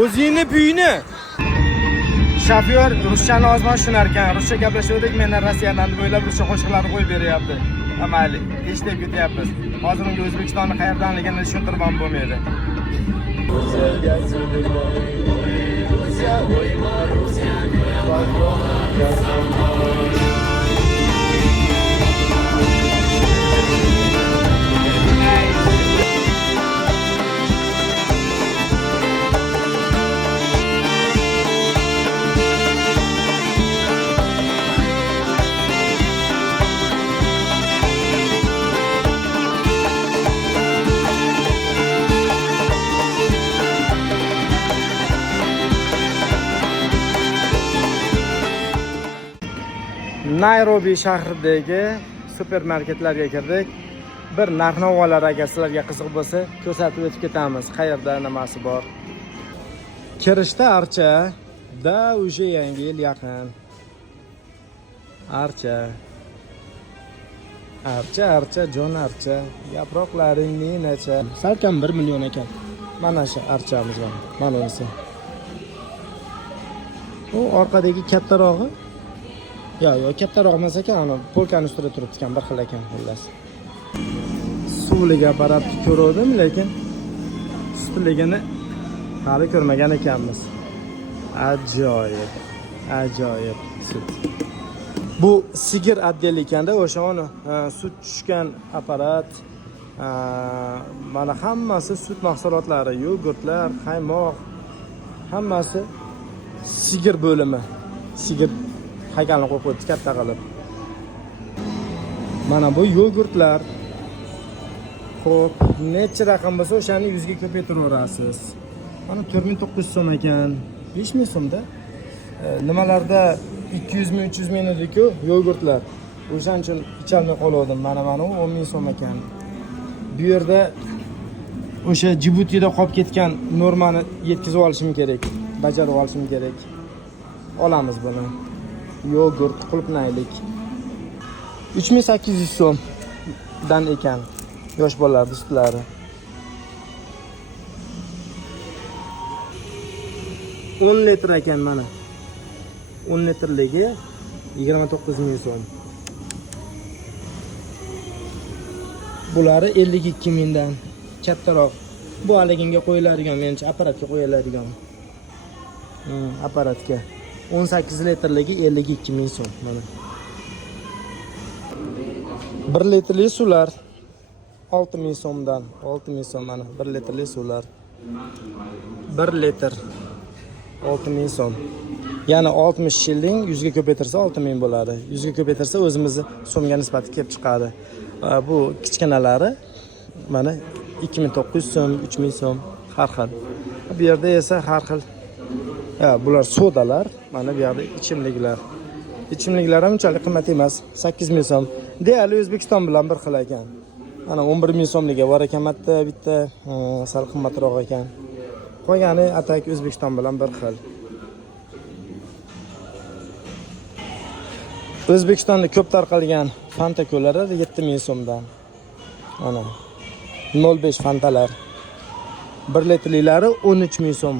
O'zingni puyni. Shofyor ruschani ozman tushunar ekan. Ruscha gaplashuvdik, mendan Rossiyadan deb o'ylab ruscha qo'shiqlarni qo'yib beryapti. Mayli, eshitib ketyapmiz. Hozir unga O'zbekistonni qayerdanligini tushuntirib ham bo'lmaydi. Nairobi shahridagi supermarketlarga kirdik. Bir narx-navolar agar sizlarga qiziq bo'lsa, ko'rsatib o'tib ketamiz. Qayerda nimasi bor. Kirishda archa, da уже yangi yil yaqin. Archa. Archa, jon archa. Yaproqlaringni necha? Salkam 1 million ekan. Mana shu archamiz bor. Mana bunisi. U orqadagi kattarog'i Yo, kattaroq emas ekan, ana polkaning ustida turibdi ekan, bir xil ekan, xullas. Suvli apparatni ko'rdim, lekin sutligini hali ko'rmagan ekanmiz. Ajoyib sut. Bu sigir отдел ekanda, o'sha sut tushgan apparat. Mana hammasi sut mahsulotlari, yogurtlar, qaymoq, hammasi sigir bo'limi. Sigir haykalni qo'yib qo'yibdi katta qilib. Mana bu yogurtlar. Xo'p, necha raqam bo'lsa o'shani 100 ga ko'paytiraverasiz. Mana 4900 so'm ekan. 5000 so'mda. Nimalarda 200 ming, 300 ming edi-ku yogurtlar. O'shaning uchun icholmay qoldim. Mana u 10000 so'm ekan. Bu yerda o'sha Djibutida qolib ketgan normani yetkazib olishim kerak, bajarib olishim kerak. Olamiz buni. Yogurt qulupnaylik 3800 so'mdan ekan yosh bolalar sutlari. 10 litr ekan mana. 10 litrligi 29000 so'm. Bulari 52 dan kattaroq. Bu haliginga qo'yiladigan, menimcha apparatga qo'yiladigan. Apparatga 18 litrligi 52000 so'm mana. 1 litrli suvlar 6000 so'mdan, 6000 so'm mana 1 litrli suvlar. 1 litr 6000 so'm. Ya'ni 60 shilling 100 ga ko'paytirsa 6000 bo'ladi. 100 ga ko'paytirsa o'zimizni so'mga nisbati kelib chiqadi. Bu kichkinalari mana 2900 so'm, 3000 so'm har xil. Bu yerda esa har xil. Bular sodalar, mana bu yerda ichimliklar. Ichimliklar ham unchalik qimmat emas, 8000 so'm. Deyarli O'zbekiston bilan bir xil ekan. Mana 11000 so'mliga bor ekan, bitta sal qimmatroq ekan. Qo'ygani atak O'zbekiston bilan bir xil. O'zbekistonda ko'p tarqalgan Fanta ko'lari 7000 so'mdan. Mana 05 Fantalar. 1 litrlilari 13000 so'm.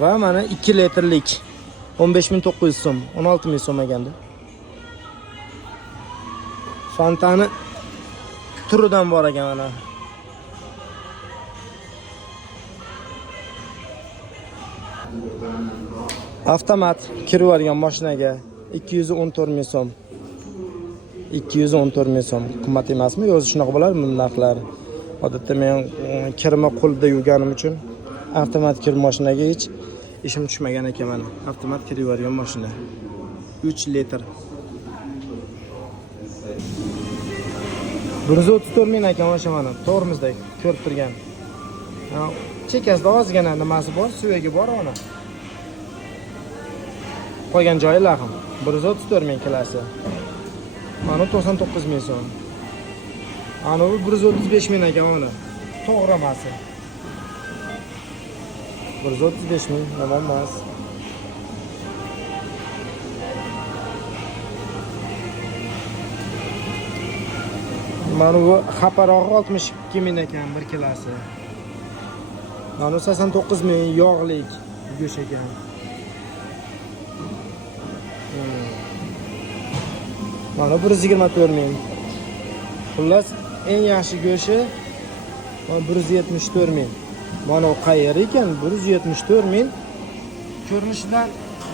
Va mana 2 litrlik 15900 so'm, 16000 so'm ekanda. Fantani turidan bor ekan mana. Avtomat kirib olgan mashinaga 214000 so'm. 214000 so'm. Qimmat emasmi? O'zi shunaqa bo'ladi bu narxlar. Odatda men kirma qo'lda yurganim uchun avtomat kir mashinaga hech ishim tushmagan ekan mana. Avtomat kirib olgan mashina. 3 litr. 134 ming ekan o'sha mana. To'g'rimizda ko'rib turgan. Chekasida ozgina nimasi bor, suvagi bor ona. Qo'ygan joyi lahim. 134 ming klasi. Mana 99 ming so'm. Ana bu 135 ming ekan ona. To'g'ramasi. 135 ming, nima emas. Mana bu xaparog'i 62 ming ekan bir kilosi. Mana 89 ming yog'lik go'sht ekan. Mana 124 ming. Xullas eng yaxshi go'shi 174 ming. Mana u qayer ekan 174 ming. Ko'rinishidan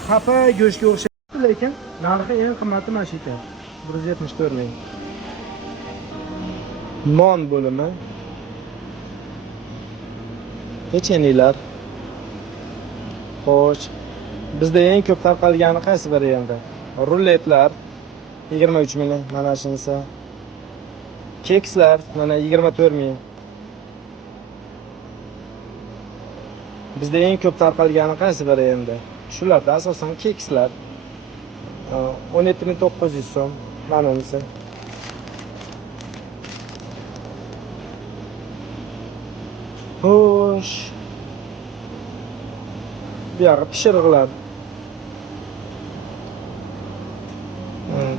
xapa go'shtga o'xshaydi, lekin narxi eng qimmati mana shu ekan. 174 ming. Non bo'limi. Pechenyelar. Xo'sh, bizda eng ko'p tarqalgani qaysi biri endi? Ruletlar 23 ming, mana shunisi. Kekslar mana 24 ming. Bizda eng ko'p tarqalgani qaysi biri endi? Shularda asosan kekslar 17.900 so'm, mana bunisi. Xo'sh. Bu yoqqa pishiriqlar.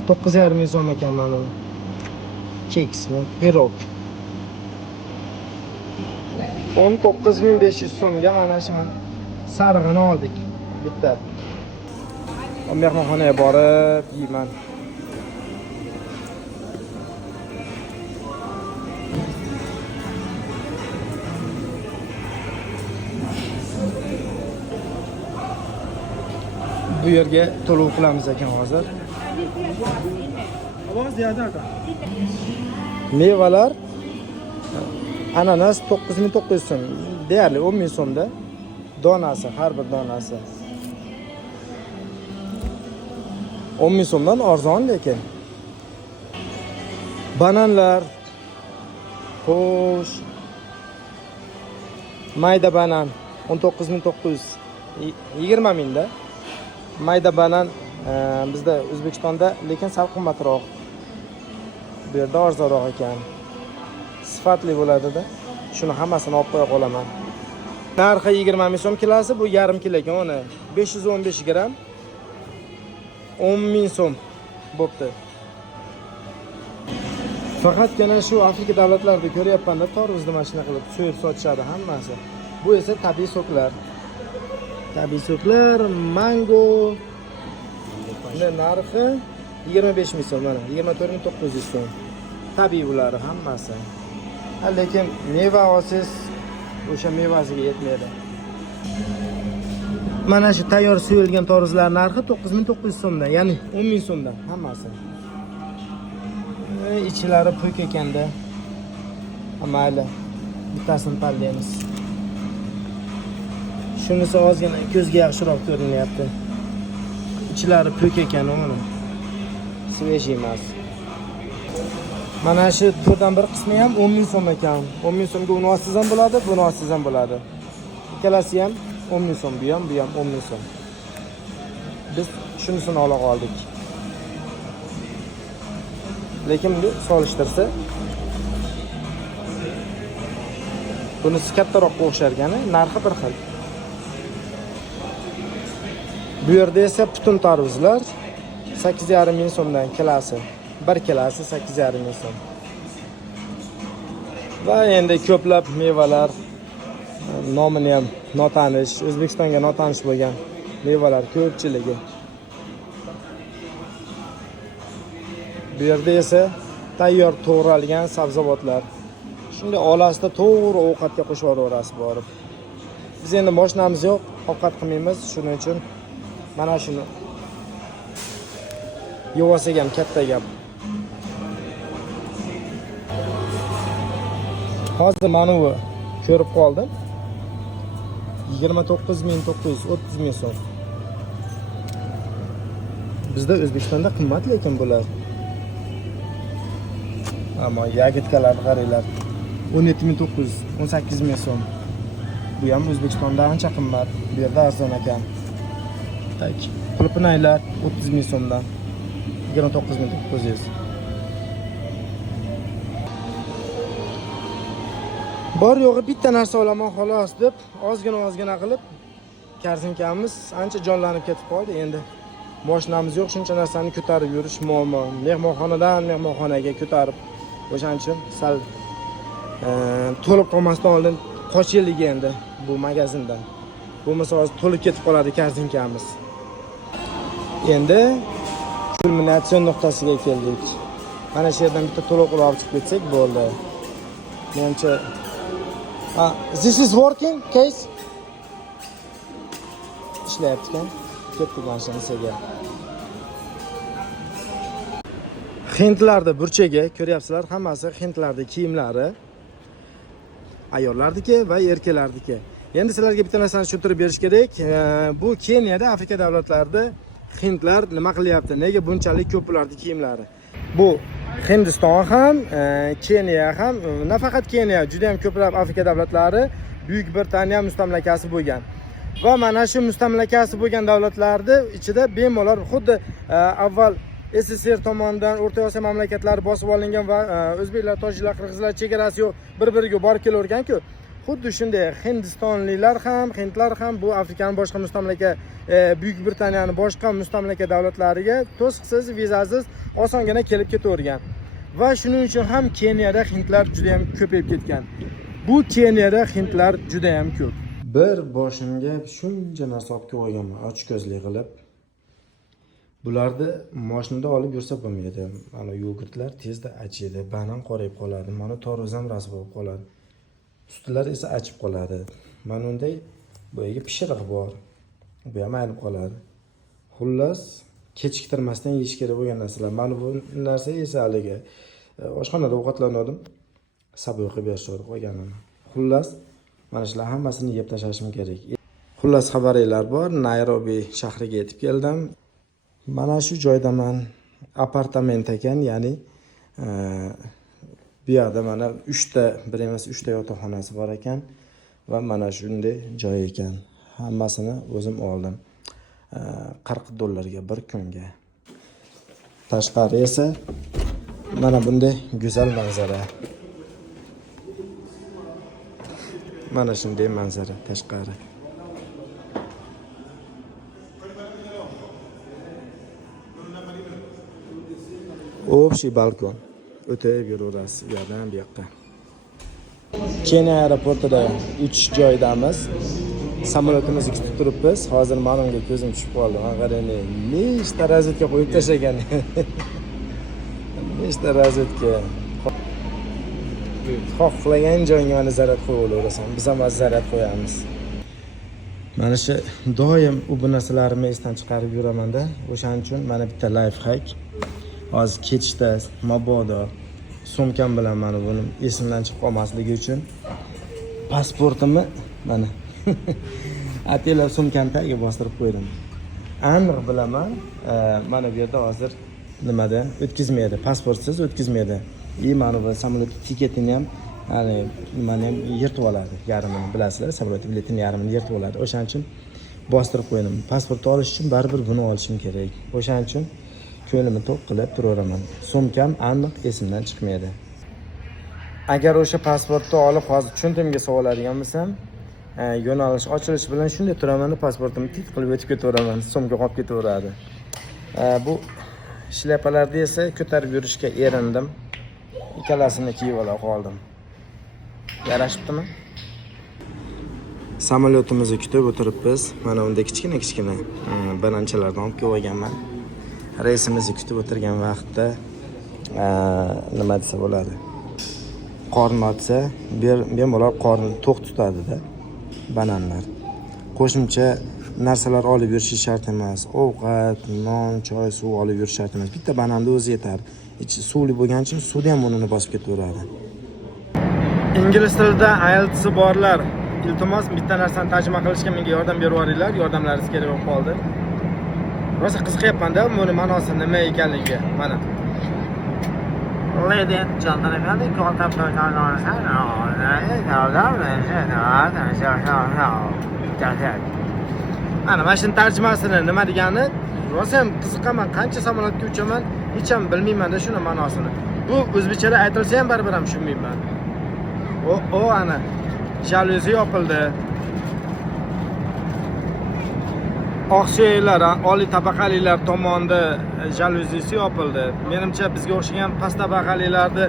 9,5 ming so'm ekan mana bu. Keksmi, pirog. 19.500 so'mga mana shu sarig'ini oldik. Bitta. Mehmonxonaga borib yeyman. Bu yerga to'lov qilamiz ekan hozir. Mevalar ananas 9.900 so'm, deyarli 10 ming so'mda donasi, har bir donasi. 10 ming so'mdan arzon lekin. Bananlar. Xo'sh. Mayda banan 19.900, 20 mingda. Mayda banan bizda O'zbekistonda lekin sal qimmatroq. Bu yerda arzonroq ekan. Sifatli bo'ladi-da. Shuni hammasini olib qo'ya qolaman. Narxi 20 ming so'm kilosi, bu yarim kilo ekan, uni 515 gram 10 ming so'm bo'pti. Faqatgina shu Afrika davlatlarida ko'ryapman-da, Torvizda mashina qilib so'yib sotishadi hammasi. Bu esa tabiiy soklar. Tabiiy soklar, mango. Uning narxi 25 ming so'm, mana 24.900 so'm. Tabiiy bular hammasi. Lekin meva olsangiz o'sha mevasiga yetmaydi. Mana shu tayyor suyulgan torozlar narxi 9.900 so'mdan, ya'ni 10 ming so'mdan hammasi. Ichlari po'k ekanda. Mayli, bittasini tanlaymiz. Shunisi ozgina ko'zga yaxshiroq ko'rinyapti. Ichlari po'k ekan uni. Svejiy emas. Mana shu to'rtdan bir qismi ham 10 ming so'm ekan. 10 ming so'mga uni olsangiz ham bo'ladi, buni olsangiz ham bo'ladi. Ikkalasi ham 10 ming so'm, bu ham 10 ming so'm. Biz shunisini ola qoldik. Lekin bu solishtirsa bunisi kattaroqqa o'xshar ekan, narxi bir xil. Bu yerda esa butun tarvuzlar 8,5 ming so'mdan kilosi. 1 kilosi 8,5 ming so'm. Va endi ko'plab mevalar, nomini ham notanish, O'zbekistonga notanish bo'lgan mevalar ko'pchiligi. Bu yerda esa tayyor to'g'ralgan sabzavotlar. Shunday olasida to'g'ri ovqatga qo'shib yuborasiz borib. Biz endi mashinamiz yo'q, ovqat qilmaymiz, shuning uchun mana shuni yevasak ham katta gap. Hozir mana bu ko'rib qoldim. 29.930 ming so'm. Bizda O'zbekistonda qimmat lekin bular. Ammo yagitkalarni qaranglar. 17.900, 18 ming so'm. Bu ham O'zbekistonda ancha qimmat. Bu yerda arzon ekan. Tak, qulupnaylar 30 ming so'mdan 29.900. Bor yo'g'i bitta narsa olaman xolos deb ozgina qilib karzinkamiz ancha jonlanib ketib qoldi. Endi mashinamiz yo'q, shuncha narsani ko'tarib yurish muammo. Mehmonxonadan mehmonxonaga ko'tarib O'shaning uchun sal to'lib qolmasdan oldin qochaylik endi bu magazindan. Bo'lmasa hozir to'lib ketib qoladi korzinkamiz. Endi kulminatsion nuqtasiga keldik. Mana shu yerdan bitta to'liq olib chiqib ketsak bo'ldi. Menimcha this is working case. Ishlayapti ekan. Ketdik mashinasiga. Hindlarda burchaga ko'ryapsizlar, hammasi hindlarda kiyimlari. Ayollardiki va erkaklardiki. Endi sizlarga bitta narsani tushuntirib berish kerak. Bu Keniyada, Afrika davlatlarida hindlar nima qilyapti? Nega bunchalik ko'p ularning kiyimlari? Bu Hindiston ham, Keniya ham, nafaqat Keniya, juda ham ko'plab Afrika davlatlari Buyuk Britaniya mustamlakasi bo'lgan. Va mana shu mustamlakasi bo'lgan davlatlarda ichida bemalol xuddi avval SSR tomonidan O'rta Osiyo mamlakatlari bosib olingan va o'zbeklar, tojiklar, qirg'izlar chegarasi yo'q, bir-biriga borib kelavergan-ku. Xuddi shunday Hindistonliklar ham, hindlar ham bu Afrikaning boshqa mustamlaka, Buyuk Britaniyaning boshqa mustamlaka davlatlariga to'siqsiz, vizasiz osongina kelib ketavergan. Va shuning uchun ham Keniyada hindlar juda ham ko'payib ketgan. Bu Keniyada hindlar juda ham ko'p. Bir boshimga shuncha narsa olib qo'yganman, ochko'zlik qilib. Bularni mashinada olib yursa bo'lmaydi. Mana yogurtlar tezda achiydi, banan qorayib qoladi, mana torroz ham rasvo bo'lib qoladi. Sutlar esa achib qoladi. Mana unday bu yerga pishiriq bor. Bu ham aynib qoladi. Xullas, kechiktirmasdan yeyish kerak bo'lgan narsalar. Mana bu narsa esa haligi oshxonada ovqatlandim. Sabr qilib berishadi qo'yganini. Xullas, mana shular hammasini yeb tashlashim kerak. Xullas, xabaringlar bor. Nairobi shahriga yetib keldim. Mana shu joydaman. Apartament ekan, ya'ni bu yerda mana 3 ta, bir emas 3 ta yotoqxonasi bor ekan va mana shunday joy ekan. Hammasini o'zim oldim. $40 bir kunga. Tashqari esa mana bunday go'zal manzara. Mana shunday manzara tashqari. Общий balkon. O'tib yuraverasiz u yerdan bu yoqqa. Keniya aeroportida uchish joyidamiz. Samolyotimizni kutib turibmiz. Hozir menimga ko'zim tushib qoldi. Qarang, nechta razvedka qo'yib tashlagan. Nechta razvedka. Xohlagan joyga mana zaryad qo'yaverasan. Biz ham zaryad qo'yamiz. Mana shu doim bu narsalarimni esdan chiqarib yuraman-da. O'shaning uchun mana bitta life hack. Hozir ketishda mabodo sumkam bilan mana buni esimdan chiqib qolmasligi uchun pasportimni mana atela sumkani tagiga bostirib qo'ydim. Aniq bilaman, mana bu yerda hozir nimada o'tkazmaydi, pasportsiz o'tkazmaydi. Mana bu samolyot tiketini ham, ya'ni nimani ham yirtib oladi, yarmini bilasizlar, samolyot biletini yarmini yirtib oladi. O'shaning uchun bostirib qo'ydim. Pasport olish uchun baribir buni olishim kerak. O'shaning uchun ko'nglimni to'q qilib turaveraman. Sumkam aniq esimdan chiqmaydi. Agar o'sha pasportni olib hozir cho'ntamga soladigan bo'lsam, yo'nalish ochilish bilan shunday turaman, pasportimni tik qilib o'tib ketaveraman, sumka qolib ketaveradi. Bu shlyapalarni esa ko'tarib yurishga erindim. Ikkalasini kiyib ola qoldim. Yarashibdimi? Samolyotimizni kutib o'tiribmiz. Mana unda kichkina bananchalardan olib kelib olganman. Reysimizni kutib o'tirgan vaqtda nima desa bo'ladi? Qorn ochsa, bemalol qorni to'q tutadi-da bananlar. Qo'shimcha narsalar olib yurish shart emas. Ovqat, non, choy, suv olib yurish shart emas. Bitta bananda o'zi yetar. Ichi suvli bo'lgani uchun suvda ham unini bosib ketaveradi. Ingliz tilida IELTS borlar, iltimos bitta narsani tarjima qilishga menga yordam berib yuboringlar. Yordamlaringiz kerak bo'lib qoldi. Rosa qiziqyapman-da, buni ma'nosi nima ekanligiga. Mana. Ladies and gentlemen, got up to ana mana shuni tarjimasini nima degani? Rosa ham qiziqaman, qancha samolyotga uchaman, hech ham bilmayman-da shuni ma'nosini. Bu o'zbekchada aytilsa ham baribir ham tushunmayman. O ana jaluzi yopildi. Oqshaylar, oliy tabaqalilar tomonidan jaluzisi yopildi. Menimcha bizga o'xshagan past tabaqalilarni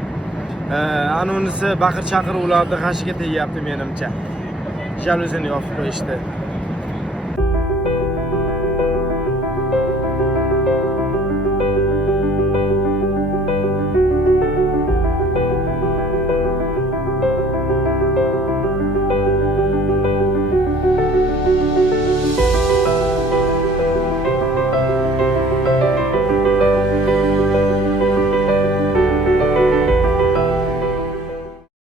Anunisi baqir chaqir ularni g'ashiga tegyapti menimcha. Jaluzini yopib qo'yishdi.